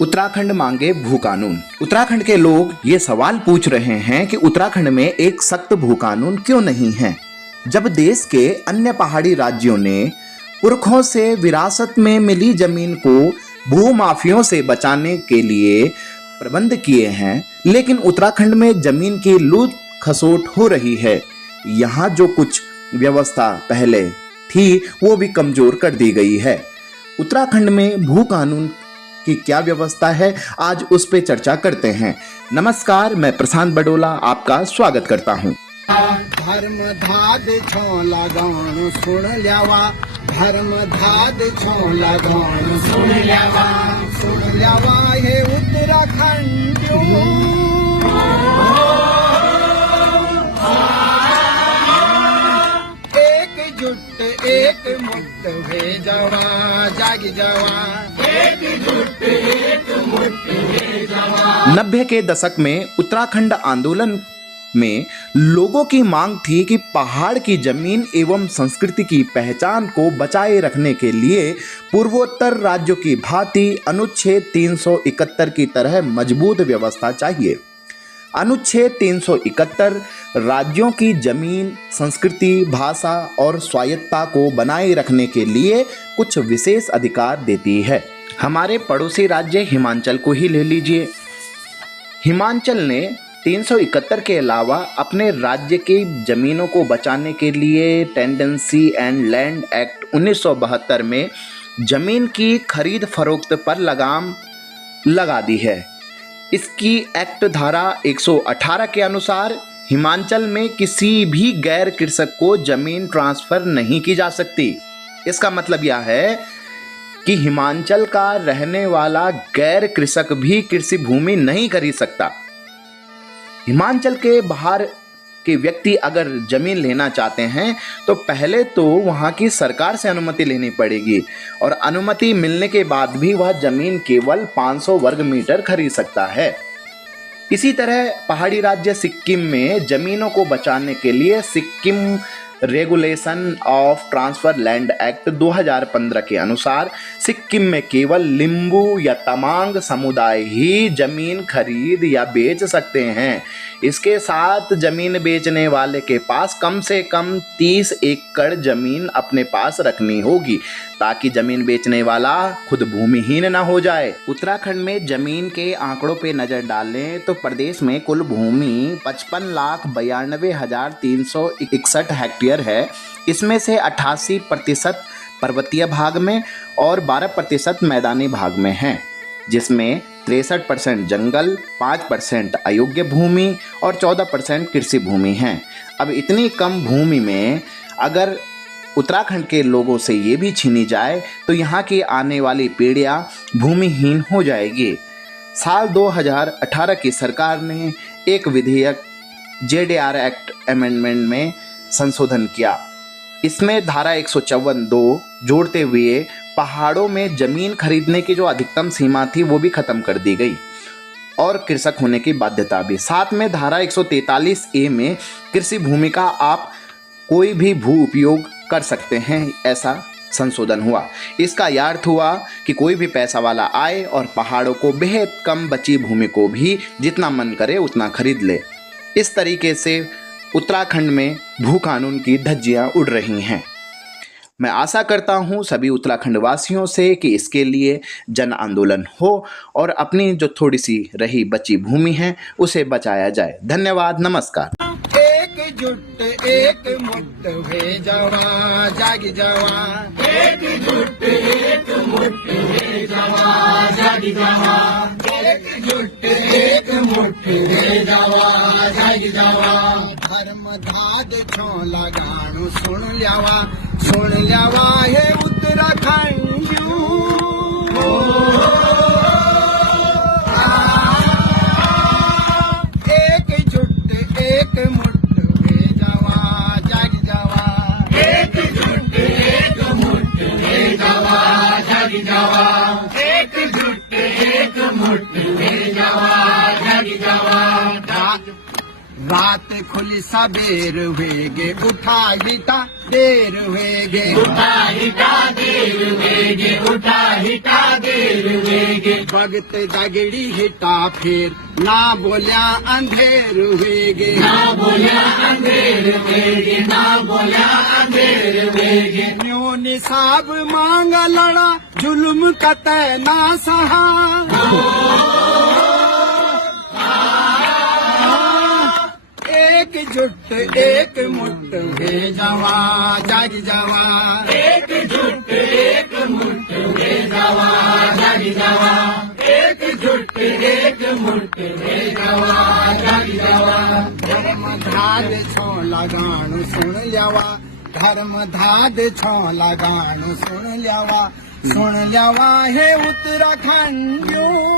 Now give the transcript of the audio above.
उत्तराखंड मांगे भू कानून। उत्तराखंड के लोग ये सवाल पूछ रहे हैं कि उत्तराखंड में एक सख्त भू कानून क्यों नहीं है, जब देश के अन्य पहाड़ी राज्यों ने पुरखों से विरासत में मिली जमीन को भू माफियों से बचाने के लिए प्रबंध किए हैं। लेकिन उत्तराखंड में जमीन की लूट खसोट हो रही है। यहाँ जो कुछ व्यवस्था पहले थी वो भी कमजोर कर दी गई है। उत्तराखंड में भू कानून की क्या व्यवस्था है, आज उस पे चर्चा करते हैं। नमस्कार, मैं प्रशांत बडोला आपका स्वागत करता हूं। धर्म धाद छो लगाण सुन ल्यावा, धर्म धाद छो लगाण सुन ल्यावा हे उत्तराखंड एकजुट एक मुक्त भे जावा, जागी जावा, एकजुट एक मुक्त भे जावा। 90 के दशक में उत्तराखंड आंदोलन में लोगों की मांग थी कि पहाड़ की जमीन एवं संस्कृति की पहचान को बचाए रखने के लिए पूर्वोत्तर राज्यों की भांति अनुच्छेद 371 की तरह मजबूत व्यवस्था चाहिए। अनुच्छेद 371 राज्यों की जमीन, संस्कृति, भाषा और स्वायत्तता को बनाए रखने के लिए कुछ विशेष अधिकार देती है। हमारे पड़ोसी राज्य हिमाचल को ही ले लीजिए। हिमाचल ने 371 के अलावा अपने राज्य की जमीनों को बचाने के लिए टेंडेंसी एंड लैंड एक्ट 1972 में जमीन की खरीद फरोख्त पर लगाम लगा दी है। इसकी एक्ट धारा 118 के अनुसार हिमाचल में किसी भी गैर कृषक को जमीन ट्रांसफर नहीं की जा सकती। इसका मतलब यह है कि हिमाचल का रहने वाला गैर कृषक भी कृषि भूमि नहीं खरीद सकता। हिमाचल के बाहर के व्यक्ति अगर जमीन लेना चाहते हैं तो पहले तो वहां की सरकार से अनुमति लेनी पड़ेगी और अनुमति मिलने के बाद भी वह जमीन केवल 500 वर्ग मीटर खरीद सकता है। इसी तरह पहाड़ी राज्य सिक्किम में जमीनों को बचाने के लिए Sikkim regulation of transfer land act 2015 के अनुसार सिक्किम में केवल लिंबू या तमांग समुदाय ही जमीन खरीद या बेच सकते हैं। इसके साथ जमीन बेचने वाले के पास कम से कम 30 एकड़ जमीन अपने पास रखनी होगी ताकि जमीन बेचने वाला खुद भूमिहीन न हो जाए। उत्तराखंड में जमीन के आंकड़ों पे नजर डालें तो प्रदेश में कुल भूमि 55,92,361 हेक्टेयर है। इसमें से 88% पर्वतीय भाग में और 12% मैदानी भाग में है, जिसमें 63% जंगल, 5% अयोग्य भूमि और 14% कृषि भूमि है। अब इतनी कम भूमि में अगर उत्तराखंड के लोगों से ये भी छीनी जाए तो यहाँ की आने वाली पीढ़ियाँ भूमिहीन हो जाएगी। साल 2018 की सरकार ने एक विधेयक JDR एक्ट अमेंडमेंट में संशोधन किया। इसमें धारा 154(2) जोड़ते हुए पहाड़ों में जमीन खरीदने की जो अधिकतम सीमा थी वो भी खत्म कर दी गई और कृषक होने की बाध्यता भी। साथ में धारा 143A में कृषि भूमि का आप कोई भी भू उपयोग कर सकते हैं, ऐसा संशोधन हुआ। इसका यह अर्थ हुआ कि कोई भी पैसा वाला आए और पहाड़ों को बेहद कम बची भूमि को भी जितना मन करे उतना खरीद ले। इस तरीके से उत्तराखंड में भू कानून की धज्जियां उड़ रही हैं। मैं आशा करता हूं सभी उत्तराखंड वासियों से कि इसके लिए जन आंदोलन हो और अपनी जो थोड़ी सी रही बची भूमि है उसे बचाया जाए। धन्यवाद, नमस्कार। एकजुट एक मुक्त भे जावा, जागी जावा, एकजुट एक मुक्त भे जावा, जागी जावा, एकजुट एक मुक्त भे जावा, जागी जावा। धर्म धाद छो लगाण सुन ल्यावा हे उत्तराखंड एकजुट एक मुक्त भे जावा, जागी जावा, एकजुट एक मुक्त भे जावा, जागी जावा, एकजुट एक मुक्त भे जावा, जागी जावा। रात खुली सबेर हुएगे उठा हिटा देर हुएगे भगत दगड़ी हिटा फिर ना बोलिया अंधेर हुएगे न्यो निसाब मांग लड़ा जुल्म कतै ना सहा एकजुट एक मुट्ठ हे जवा जाग जवा एकजुट एक मुट्ठ हे जवा जाग जवा एकजुट एक मुट्ठ हे जवा जाग जवा धर्म धाद छो लगाणु सुन ल्यावा धर्म धाद छो लगाणु सुन ल्यावा हे उत्तराखंडियों